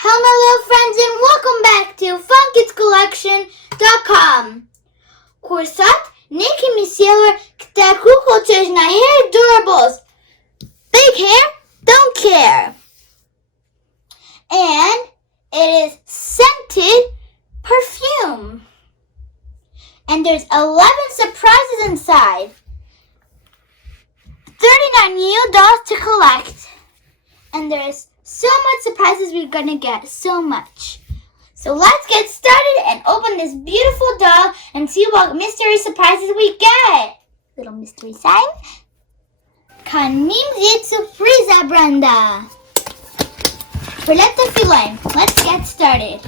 Hello friends and welcome back to funkidscollection.com. Kursat neki misjeller kte Kukullen Hairdorables Big Hair don't care. And it is scented perfume. And there's 11 surprises inside. 39 new dolls to collect. And there's so much surprises we're gonna get, so much. So let's get started and open this beautiful doll and see what mystery surprises we get. Little mystery sign. Kanal Surprises Brenda. Let's get started.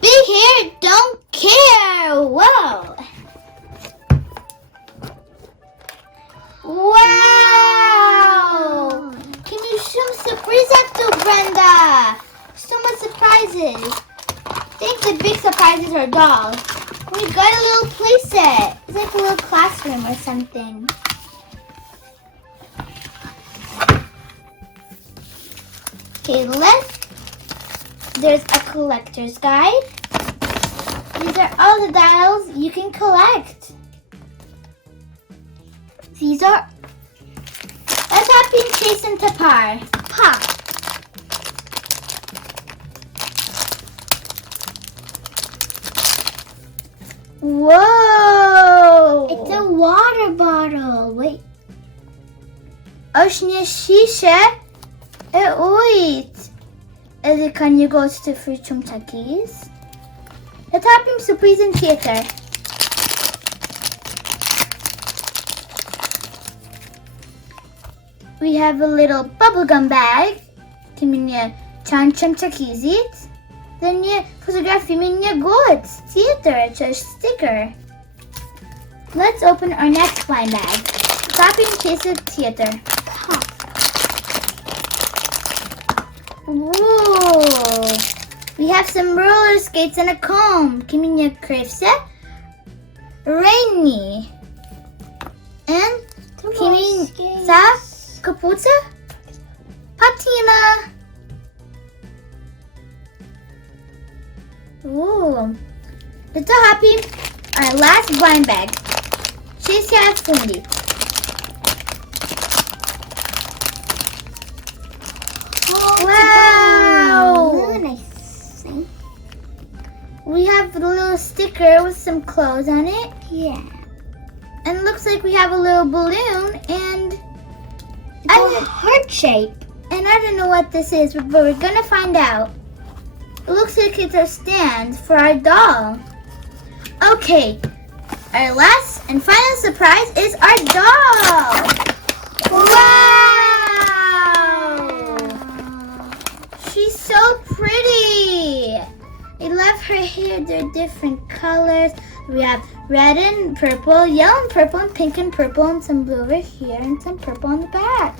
Big Hair don't care. Whoa. Wow. Can you show surprise to Brenda? So much surprises. I think the big surprises are dolls. We got a little play set. It's like a little classroom or something. Okay, there's a collector's guide. These are all the dolls you can collect. Let's hapim chase into par. Pop. Whoa! It's a water bottle. Wait. Shisha. Wait. Kan you go to free chumtakis? Let's hapim surprise in theater. We have a little bubblegum bag. Kiminye chancham takizit. Then you photograph minye goods. Theater, just sticker. Let's open our next blind bag. Copy in case of theater. Ooh. We have some roller skates and a comb. Kiminye krefse. Rainy. And kiminye kapuca, patina. Ooh. Let's hapim our last blind bag. Shesya fundi. Oh, wow! Really nice. We have a little sticker with some clothes on it. Yeah. And it looks like we have a little balloon and a heart shape. And I don't know what this is, but we're gonna find out. It looks like it's a stand for our doll. Okay, our last and final surprise is our doll. Wow! She's so pretty. I love her hair. They're different colors. We have red and purple, yellow and purple, and pink and purple, and some blue over here, and some purple on the back.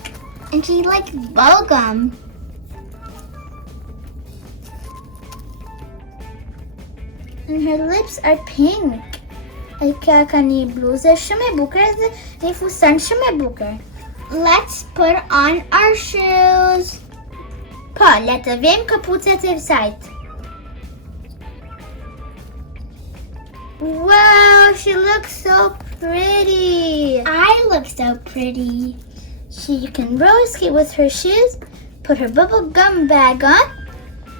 And she likes bubblegum. And her lips are pink. Let's put on our shoes. Wow, she looks so pretty. I look so pretty. She can roller skate with her shoes, put her bubble gum bag on.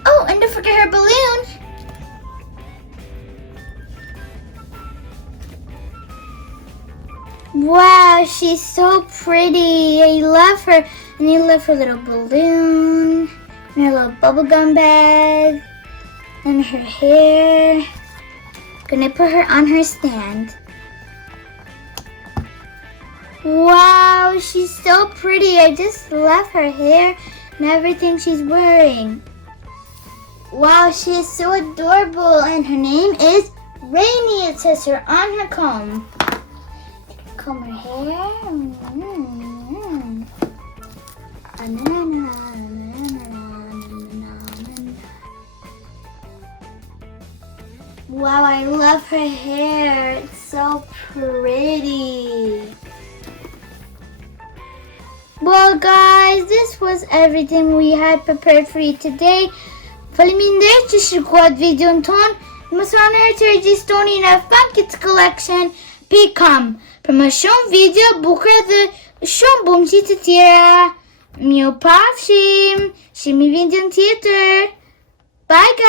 Oh, and don't forget her balloon. Wow, she's so pretty. I love her. And I love her little balloon, and her little bubble gum bag, and her hair. Gonna put her on her stand. Wow, she's so pretty. I just love her hair and everything she's wearing. Wow, she is so adorable. And her name is Rainy. It says her on her comb. Comb her hair. Wow, I love her hair. It's so pretty. Well, guys, this was everything we had prepared for you today. Faleminderit që shikuat videon ton. Mos harroni të regjistoni në femkitscollection.com për më shumë video bukura dhe shumë bumqi të tjera. Mirupafshim, shihemi videon tjetër. Bye guys.